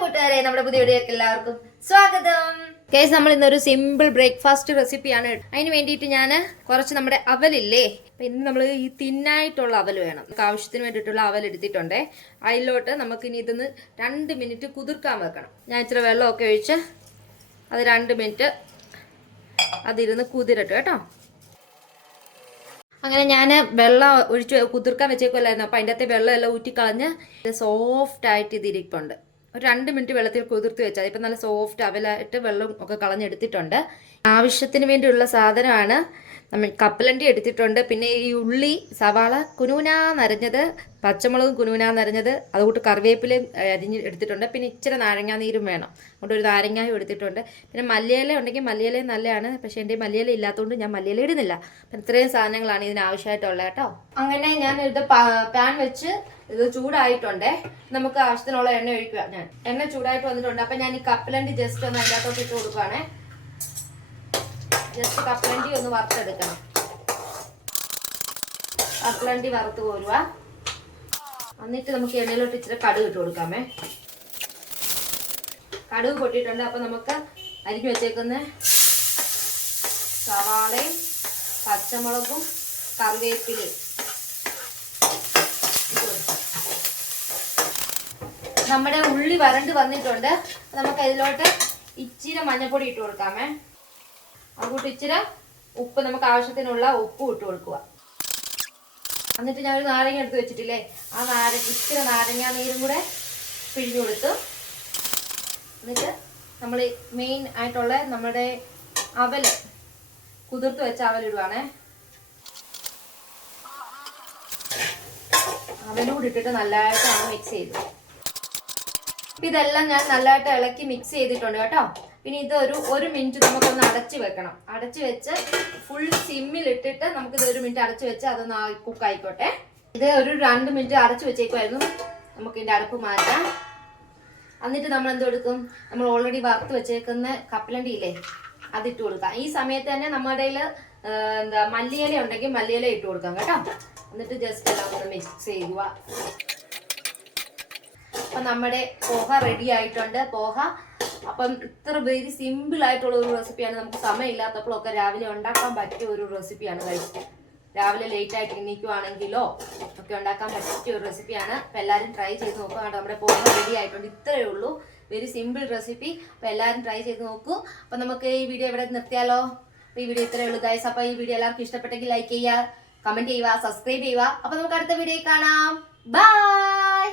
കൂട്ടുകാരെ, നമ്മുടെ പുതിയ വീഡിയോക്ക് എല്ലാവർക്കും സ്വാഗതം. കേസ് നമ്മൾ ഇന്നൊരു സിമ്പിൾ ബ്രേക്ക്ഫാസ്റ്റ് റെസിപ്പിയാണ്. അതിന് വേണ്ടിയിട്ട് ഞാൻ കുറച്ച് നമ്മുടെ അവലില്ലേ, അപ്പം ഇന്ന് നമ്മൾ ഈ തിന്നായിട്ടുള്ള അവൽ വേണം. നമുക്ക് ആവശ്യത്തിന് വേണ്ടിയിട്ടുള്ള അവൽ എടുത്തിട്ടുണ്ടേ. അതിലോട്ട് നമുക്കിനി ഇതൊന്ന് 2 മിനിറ്റ് കുതിർക്കാൻ വെക്കണം. ഞാൻ ഇച്ചിരി വെള്ളമൊക്കെ ഒഴിച്ച് അത് 2 മിനിറ്റ് അതിരുന്ന് കുതിരട്ടെ കേട്ടോ. അങ്ങനെ ഞാൻ വെള്ളം ഒഴിച്ച് കുതിർക്കാൻ വെച്ചേക്കുമല്ലായിരുന്നു. അപ്പോൾ അതിൻ്റെ അകത്തെ വെള്ളം എല്ലാം ഊറ്റിക്കളഞ്ഞ് സോഫ്റ്റ് ആയിട്ട് ഇതിരിപ്പുണ്ട്. ഒരു 2 മിനിറ്റ് വെള്ളത്തിൽ കുതിർത്ത് വെച്ചാൽ ഇപ്പം നല്ല സോഫ്റ്റ് അവലായിട്ട് വെള്ളം ഒക്കെ കളഞ്ഞെടുത്തിട്ടുണ്ട്. ആവശ്യത്തിന് വേണ്ടിയുള്ള സാധനമാണ്. നമ്മൾ കപ്പലണ്ടി എടുത്തിട്ടുണ്ട്, പിന്നെ ഈ ഉള്ളി, സവാള കുനുകുനാന്നരിഞ്ഞത്, പച്ചമുളകും കുനുകുനാന്നരിഞ്ഞത്, അതുകൂട്ട് കറിവേപ്പിലയും അരിഞ്ഞ് എടുത്തിട്ടുണ്ട്. പിന്നെ ഇച്ചിരി നാരങ്ങാനീരും വേണം, അതുകൊണ്ട് ഒരു നാരങ്ങായും എടുത്തിട്ടുണ്ട്. പിന്നെ മല്ലിയില ഉണ്ടെങ്കിൽ മല്ലിയിലയും നല്ലതാണ്, പക്ഷേ എൻ്റെ മല്ലിയില ഇല്ലാത്തതുകൊണ്ട് ഞാൻ മല്ലിയില ഇടുന്നില്ല. അപ്പം ഇത്രയും സാധനങ്ങളാണ് ഇതിനാവശ്യമായിട്ടുള്ളത് കേട്ടോ. അങ്ങനെ ഞാൻ ഇത് പാൻ വെച്ച് ഇത് ചൂടായിട്ടുണ്ടേ. നമുക്ക് ആവശ്യത്തിനുള്ള എണ്ണ ഒഴിക്കുക. ഞാൻ എണ്ണ ചൂടായിട്ട് വന്നിട്ടുണ്ട്. അപ്പം ഞാൻ ഈ കപ്പലണ്ടി ജസ്റ്റ് ഒന്ന് അതിൻ്റെ അകത്തോട്ട് ഇട്ട് കൊടുക്കുകയാണേ. ജസ്റ്റ് കപ്പലണ്ടി ഒന്ന് വറുത്തെടുക്കണം. കപ്പലണ്ടി വറുത്ത് കോരുക. എന്നിട്ട് നമുക്ക് എണ്ണയിലോട്ട് ഇച്ചിരി കടുക് ഇട്ട് കൊടുക്കാമേ. കടുക് പൊട്ടിയിട്ടുണ്ട്. അപ്പം നമുക്ക് അരിഞ്ഞു വെച്ചേക്കുന്ന സവാളയും പച്ചമുളകും കറിവേപ്പിലയും നമ്മുടെ ഉള്ളി വരണ്ട് വന്നിട്ടുണ്ട്. നമുക്ക് അതിലോട്ട് ഇച്ചിരി മഞ്ഞൾപ്പൊടി ഇട്ട് കൊടുക്കാമേ. അതുകൂട്ട് ഇച്ചിരി ഉപ്പ്, നമുക്ക് ആവശ്യത്തിനുള്ള ഉപ്പും ഇട്ട് കൊടുക്കുക. എന്നിട്ട് ഞാൻ ഒരു നാരങ്ങ എടുത്ത് വെച്ചിട്ടില്ലേ, ആ ഇച്ചിരി നാരങ്ങ നീരും കൂടെ പിഴിഞ്ഞു കൊടുത്തു. എന്നിട്ട് നമ്മൾ മെയിൻ ആയിട്ടുള്ള നമ്മുടെ അവല്, കുതിർത്ത് വെച്ച അവലിടുവാണേ. അവലൂടെ ഇട്ടിട്ട് നല്ലതായിട്ടാണ് മിക്സ് ചെയ്തു. ഇതെല്ലാം ഞാൻ നല്ലതായിട്ട് ഇളക്കി മിക്സ് ചെയ്തിട്ടുണ്ട് കേട്ടോ. പിന്നെ ഇത് ഒരു മിനിറ്റ് നമുക്കൊന്ന് അടച്ചു വെക്കണം. അടച്ചു വെച്ച് ഫുൾ സിമ്മിൽ ഇട്ടിട്ട് നമുക്കിത് 1 മിനിറ്റ് അടച്ചു വെച്ച് അതൊന്ന് കുക്കായിക്കോട്ടെ. ഇത് ഒരു 2 മിനിറ്റ് അടച്ചു വെച്ചേക്കുമായിരുന്നു. നമുക്ക് ഇതിൻ്റെ അടുപ്പ് മാറ്റാം. എന്നിട്ട് നമ്മൾ എന്ത് കൊടുക്കും, നമ്മൾ ഓൾറെഡി വറുത്ത് വെച്ചേക്കുന്ന കപ്പലണ്ടി ഇല്ലേ, അതിട്ട് കൊടുക്കാം. ഈ സമയത്ത് തന്നെ നമ്മുടെ മല്ലിയില ഉണ്ടെങ്കിൽ മല്ലിയില ഇട്ട് കൊടുക്കാം കേട്ടോ. എന്നിട്ട് ജസ്റ്റ് എല്ലാം ഒന്ന് മിക്സ് ചെയ്യുക. അപ്പം നമ്മുടെ പോഹ റെഡി ആയിട്ടുണ്ട്. പോഹ അപ്പം ഇത്ര വെരി സിമ്പിൾ ആയിട്ടുള്ള ഒരു റെസിപ്പിയാണ്. നമുക്ക് സമയമില്ലാത്തപ്പോഴൊക്കെ രാവിലെ ഉണ്ടാക്കാൻ പറ്റിയ ഒരു റെസിപ്പിയാണ്. കഴിച്ചിട്ട് രാവിലെ ലേറ്റ് ആയിട്ട് എണീക്കുവാണെങ്കിലോ ഒക്കെ ഉണ്ടാക്കാൻ പറ്റിയ ഒരു റെസിപ്പിയാണ്. അപ്പം എല്ലാവരും ട്രൈ ചെയ്ത് നോക്കുക. നമ്മുടെ പോഹ റെഡി ആയിട്ടുണ്ട്. ഇത്രയേ ഉള്ളൂ, വെരി സിമ്പിൾ റെസിപ്പി. അപ്പം എല്ലാവരും ട്രൈ ചെയ്ത് നോക്കൂ. അപ്പം നമുക്ക് ഈ വീഡിയോ ഇവിടെ നിർത്തിയാലോ. അപ്പോൾ ഈ വീഡിയോ ഇത്രയേ ഉള്ളൂ ഗൈസ്. അപ്പോൾ ഈ വീഡിയോ എല്ലാവർക്കും ഇഷ്ടപ്പെട്ടെങ്കിൽ ലൈക്ക് ചെയ്യുക, കമൻറ്റ് ചെയ്യുക, സബ്സ്ക്രൈബ് ചെയ്യുക. അപ്പോൾ നമുക്ക് അടുത്ത വീഡിയോയിൽ കാണാം. ബൈ.